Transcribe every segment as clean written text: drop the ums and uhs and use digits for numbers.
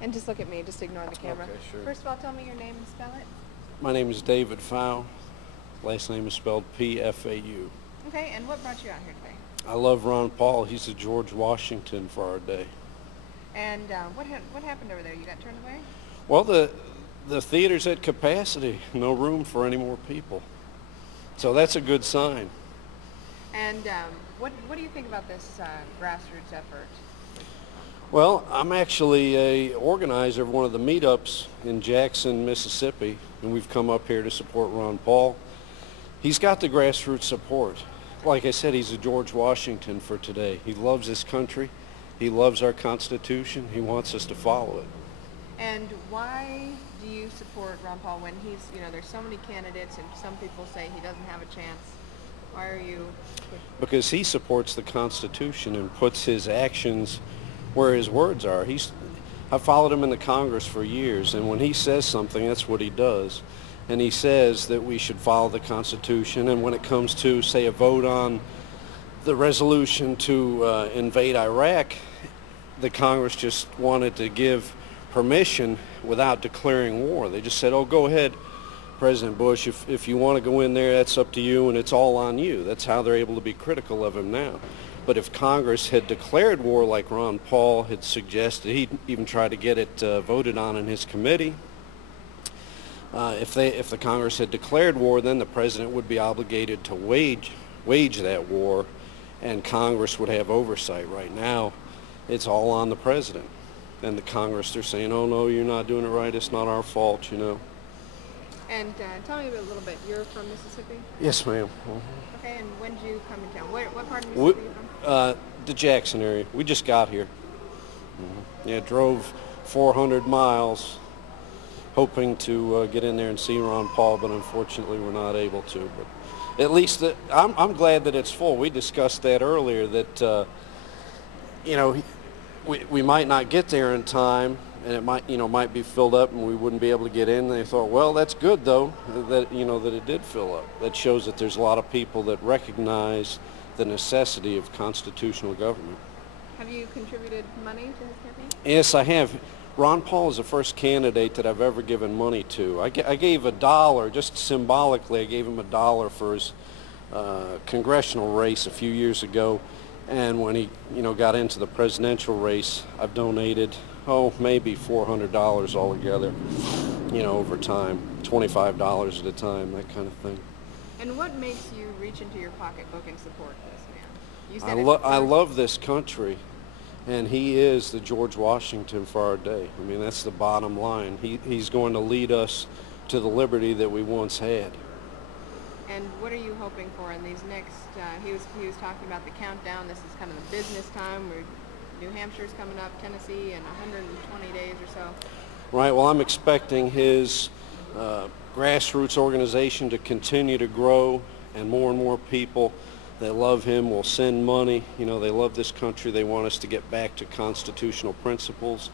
And just look at me, just ignore the camera. Okay, sure. First of all, tell me your name and spell it. My name is David Fau. Last name is spelled P-F-A-U. Okay, and what brought you out here today? I love Ron Paul. He's the George Washington for our day. And what happened over there? You got turned away? Well, the theater's at capacity. No room for any more people. So that's a good sign. And what do you think about this grassroots effort? Well, I'm actually a organizer of one of the meetups in Jackson, Mississippi, and we've come up here to support Ron Paul. He's got the grassroots support. Like I said, he's a George Washington for today. He loves this country. He loves our Constitution. He wants us to follow it. And why do you support Ron Paul when he's, there's so many candidates and some people say he doesn't have a chance? Why are you? Because he supports the Constitution and puts his actions where his words are. I've followed him in the Congress for years, and when he says something, that's what he does. And he says that we should follow the Constitution, and when it comes to, say, a vote on the resolution to invade Iraq, the Congress just wanted to give permission without declaring war. They just said, oh, go ahead, President Bush, if you want to go in there, that's up to you, and it's all on you. That's how they're able to be critical of him now. But if Congress had declared war like Ron Paul had suggested, he'd even try to get it voted on in his committee. If the Congress had declared war, then the president would be obligated to wage that war, and Congress would have oversight. Right now, it's all on the president. And the Congress, they're saying, oh, no, you're not doing it right. It's not our fault, And tell me a little bit. You're from Mississippi? Yes, ma'am. Okay, and when did you come in town? What part of Mississippi are you from? The Jackson area. We just got here. Yeah, drove 400 miles hoping to get in there and see Ron Paul, but unfortunately we're not able to. But at least I'm glad that it's full. We discussed that earlier, that we might not get there in time, and it might be filled up and we wouldn't be able to get in. They thought, well, that's good though, that that it did fill up. That shows that there's a lot of people that recognize the necessity of constitutional government. Have you contributed money to his campaign? Yes, I have. Ron Paul is the first candidate that I've ever given money to. I gave $1, just symbolically. I gave him $1 for his congressional race a few years ago, and when he got into the presidential race, I've donated maybe $400 altogether, over time, $25 at a time, that kind of thing. And what makes you reach into your pocketbook and support this man? You said I love this country, and he is the George Washington for our day. I mean, that's the bottom line. He's going to lead us to the liberty that we once had. And what are you hoping for in these next, he was talking about the countdown. This is kind of the business time where New Hampshire's coming up, Tennessee, in 120 days or so. Right, well, I'm expecting his grassroots organization to continue to grow, and more people that love him will send money. They love this country. They want us to get back to constitutional principles.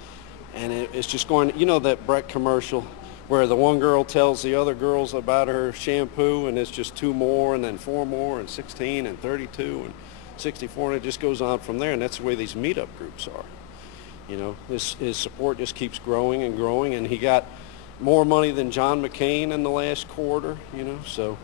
And it's just going, that Breck commercial where the one girl tells the other girls about her shampoo, and it's just 2 more and then 4 more and 16 and 32 and 64, and it just goes on from there. And that's the way these meetup groups are. His support just keeps growing and growing, and he got more money than John McCain in the last quarter, so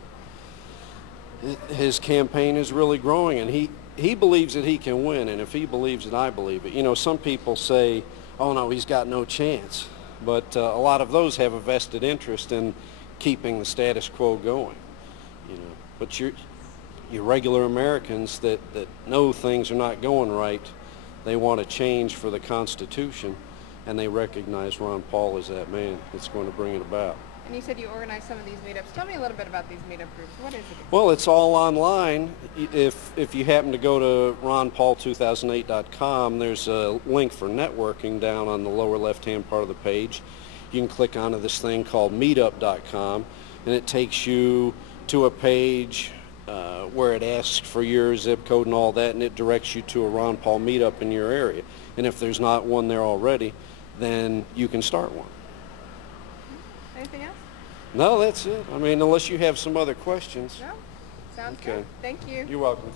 his campaign is really growing, and he believes that he can win, and if he believes it, I believe it. Some people say, oh no, he's got no chance, but a lot of those have a vested interest in keeping the status quo going, but your regular Americans that know things are not going right, they want to change for the Constitution, and they recognize Ron Paul as that man that's going to bring it about. And you said you organized some of these meetups. Tell me a little bit about these meetup groups. What is it? Well, it's all online. If you happen to go to ronpaul2008.com, there's a link for networking down on the lower left-hand part of the page. You can click onto this thing called meetup.com, and it takes you to a page where it asks for your zip code and all that, and it directs you to a Ron Paul meetup in your area. And if there's not one there already, then you can start one. Anything else? No, that's it. I mean, unless you have some other questions. No. Sounds okay. good. Thank you. You're welcome.